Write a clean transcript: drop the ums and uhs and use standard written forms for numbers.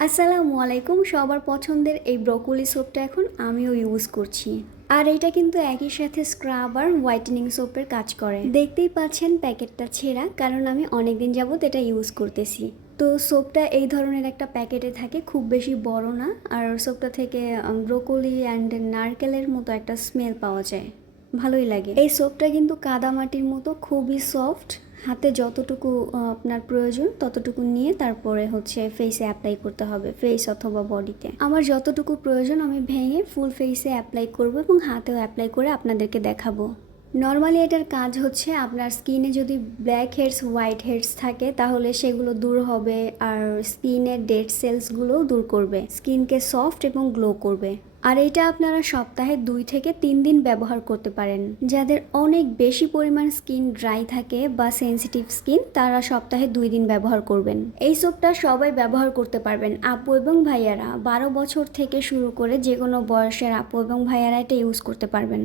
আসসালামু আলাইকুম। সবার পছন্দের এই ব্রকোলি সোপটা এখন আমিও ইউজ করছি। আর এটা কিন্তু একই সাথে স্ক্রাব আর হোয়াইটেনিং সোপের কাজ করে। দেখতেই পাচ্ছেন প্যাকেটটা ছেঁড়া, কারণ আমি অনেকদিন যাবত এটা ইউজ করতেছি। তো সোপটা এই ধরনের একটা প্যাকেটে থাকে, খুব বেশি বড় না। আর সোপটা থেকে ব্রোকলি অ্যান্ড নারকেলের মতো একটা স্মেল পাওয়া যায়, ভালোই লাগে। এই সোপটা কিন্তু কাদামাটির মতো খুবই সফট। হাতে যতটুকু আপনার প্রয়োজন ততটুকু নিয়ে তারপরে হচ্ছে ফেসে অ্যাপ্লাই করতে হবে, ফেস অথবা বডিতে। আমার যতটুকু প্রয়োজন আমি ভেঙে ফুল ফেসে অ্যাপ্লাই করব এবং হাতেও অ্যাপ্লাই করে আপনাদেরকে দেখাবো। নর্মালি এটার কাজ হচ্ছে আপনার স্কিনে যদি ব্ল্যাক হেডস হোয়াইট হেডস থাকে তাহলে সেগুলো দূর হবে, আর স্কিনের ডেড সেলসগুলোও দূর করবে, স্কিনকে সফট এবং গ্লো করবে। আর এটা আপনারা সপ্তাহে 2 থেকে 3 দিন ব্যবহার করতে পারেন। যাদের অনেক বেশি পরিমাণ স্কিন ড্রাই থাকে বা সেনসিটিভ স্কিন, তারা সপ্তাহে 2 দিন ব্যবহার করবেন। এই সোপটা সবাই ব্যবহার করতে পারবেন, আপু এবং ভাইয়ারা। 12 বছর থেকে শুরু করে যে কোনো বয়সের আপু এবং ভাইয়ারা এটা ইউজ করতে পারবেন।